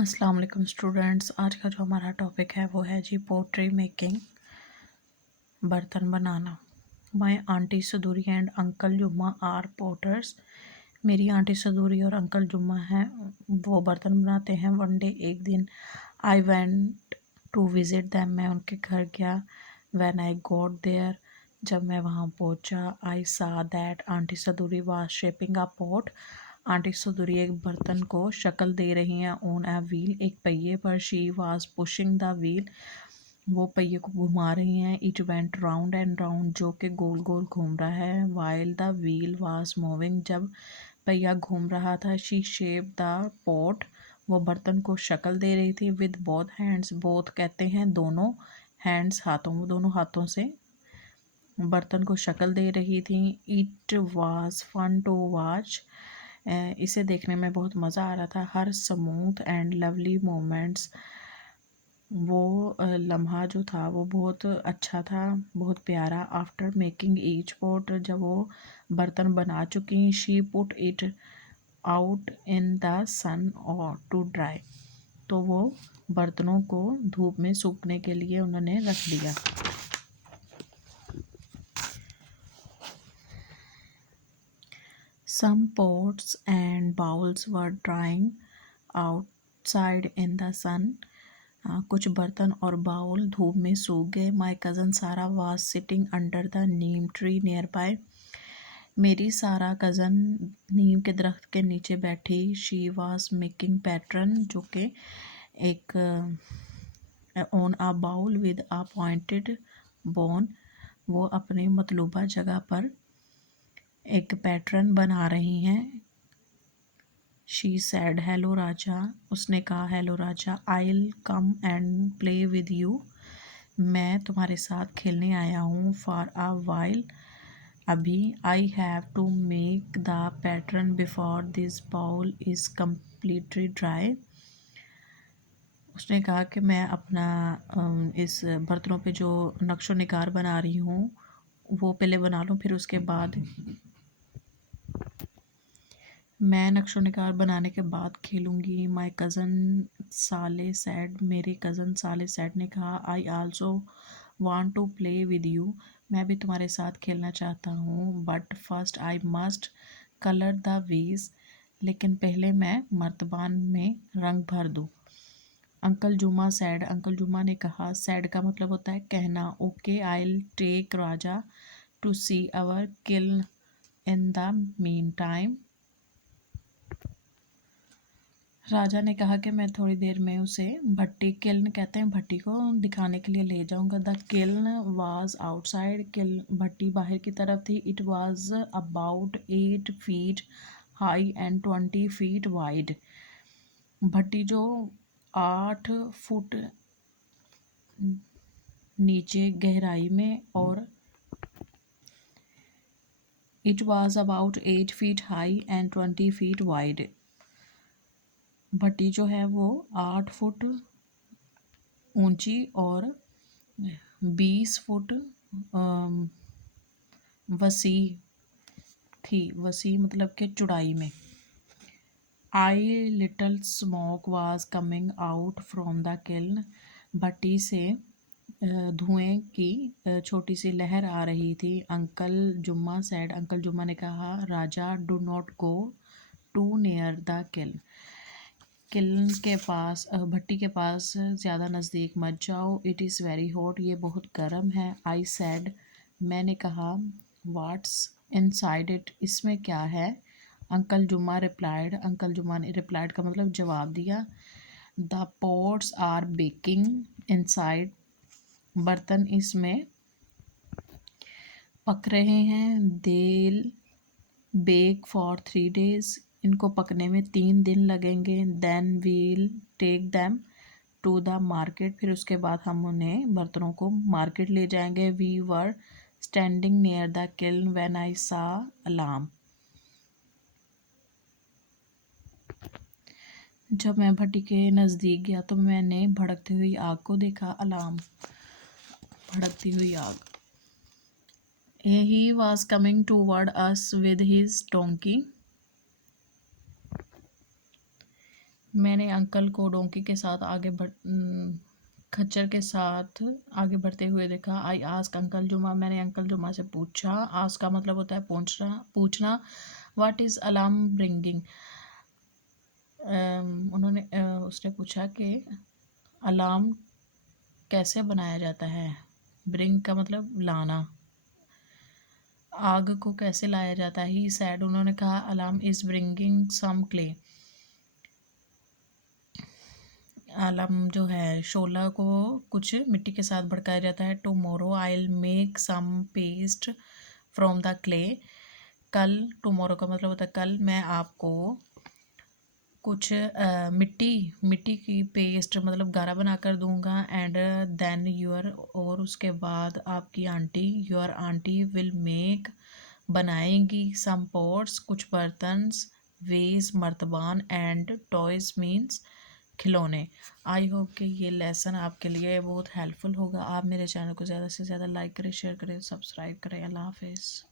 अस्सलाम वालेकुम स्टूडेंट्स। आज का जो हमारा टॉपिक है वो है जी पोट्री मेकिंग, बर्तन बनाना। माय आंटी सदूरी एंड अंकल जुम्मा आर पोटर्स। मेरी आंटी सदूरी और अंकल जुम्मा हैं, वो बर्तन बनाते हैं। वन डे, एक दिन, I went to visit them, मैं उनके घर गया। व्हेन आई गॉट देयर, जब मैं वहाँ पहुँचा, I saw that aunty Saduri was shaping a pot. Aunty Saduri एक बर्तन को शक्ल दे रही हैं। ऑन अ व्हील, एक पहिए पर। She was pushing the wheel, वो पहिए को घुमा रही हैं। It went round and round, जो कि गोल गोल घूम रहा है। While the wheel was moving, जब पहिया घूम रहा था। शी शेप द पॉट, वो बर्तन को शक्ल दे रही थी। विद बोथ हैंड्स, बोथ कहते हैं दोनों, हैंड्स हाथों, वो दोनों हाथों से बर्तन को शक्ल दे रही थी। It was fun to watch, इसे देखने में बहुत मज़ा आ रहा था। हर स्मूथ एंड लवली मोमेंट्स, वो लम्हा जो था वो बहुत अच्छा था, बहुत प्यारा। आफ्टर मेकिंग ईच पॉट, जब वो बर्तन बना चुकी, she put it out in the sun और टू ड्राई, तो वो बर्तनों को धूप में सूखने के लिए उन्होंने रख दिया। Some pots and bowls were drying outside in the sun. कुछ बर्तन और बाउल धूप में सूख गए। माई कज़न सारा was sitting under the Neem tree near by, मेरी सारा कज़न नीम के दरख्त के नीचे बैठी। शी वाज मेकिंग पैटर्न, जो कि एक on a bowl with a pointed bone, वो अपने मतलूबा जगह पर एक पैटर्न बना रही हैं। शी सैड हेलो राजा, उसने कहा hello Raja. I'll come and play with you, मैं तुम्हारे साथ खेलने आया हूँ। फॉर अ वाइल, अभी। I have to make the pattern before this bowl is completely dry, उसने कहा कि मैं अपना इस बर्तनों पे जो नक्शो निगार बना रही हूँ वो पहले बना लूँ, फिर उसके बाद मैं नक्शो निगार बनाने के बाद खेलूँगी। माई कज़न साले सैड, मेरे कज़न साले सैड ने कहा। I also want to play with you, मैं भी तुम्हारे साथ खेलना चाहता हूँ। But first I must colour the wheels, लेकिन पहले मैं मर्तबान में रंग भर दूँ। अंकल जुमा सैड, अंकल जुमा ने कहा। सैड का मतलब होता है कहना। Okay, I take Raja to see our kiln in the meantime, Raja ने कहा कि मैं थोड़ी देर में उसे भट्टी, किल्न कहते हैं भट्टी को, दिखाने के लिए ले जाऊंगा। The kiln was outside, kiln भट्टी बाहर की तरफ थी। It was about 8 feet high and 20 feet wide, भट्टी जो 8 फुट नीचे गहराई में और it was about 8 feet high and 20 feet wide, भट्टी जो है वो 8 फुट ऊंची और 20 फुट वसी थी। वसी मतलब कि चौड़ाई में। I little smoke was coming out from the kiln, भट्टी से धुएं की छोटी सी लहर आ रही थी। अंकल जुम्मा सैड, अंकल जुम्मा ने कहा। Raja, do not go too near the kiln, kiln के पास, भट्टी के पास ज़्यादा नज़दीक मत जाओ। इट इज़ वेरी हॉट, ये बहुत गर्म है। आई सैड, मैंने कहा। वाट्स इनसाइड इट, इसमें क्या है। अंकल जुम्मा रिप्लाइड, अंकल जुम्मा ने रिप्लाइड का मतलब जवाब दिया। The pots are baking inside, बर्तन इसमें पक रहे हैं। देल बेक फॉर 3 days, इनको पकने में 3 दिन लगेंगे। Then will take them to the market, फिर उसके बाद हम उन्हें बर्तनों को मार्केट ले जाएंगे। We were standing near the kiln when I saw alarm, जब मैं भट्टी के नज़दीक गया तो मैंने भड़कती हुई आग को देखा। अलार्म, भड़कती हुई आग। He was coming toward us with his donkey, मैंने अंकल को डोंकी के साथ खच्चर के साथ आगे बढ़ते हुए देखा। आई आस्क अंकल जुमा, मैंने अंकल जुमा से पूछा। आस्क का मतलब होता है पूछना। व्हाट इज़ अलार्म ब्रिंगिंग, उसने पूछा कि अलार्म कैसे बनाया जाता है। ब्रिंग का मतलब लाना। आग को कैसे लाया जाता है। ही सैड, उन्होंने कहा Alam is bringing some clay. Alam जो है शोला को कुछ मिट्टी के साथ भड़काया जाता है। Tomorrow I will make some paste from the clay. कल, टुमारो का मतलब होता है कल, मैं आपको कुछ मिट्टी की पेस्ट मतलब गारा बना कर दूंगा। एंड देन और उसके बाद आपकी aunty, your aunty will make बनाएंगी सम पॉट्स कुछ बर्तन, veg Martaban, and toys means खिलौने। आई होप कि ये लेसन आपके लिए बहुत हेल्पफुल होगा। आप मेरे चैनल को ज़्यादा से ज़्यादा लाइक करें, शेयर करें, सब्सक्राइब करें। अल्लाह हाफिज़।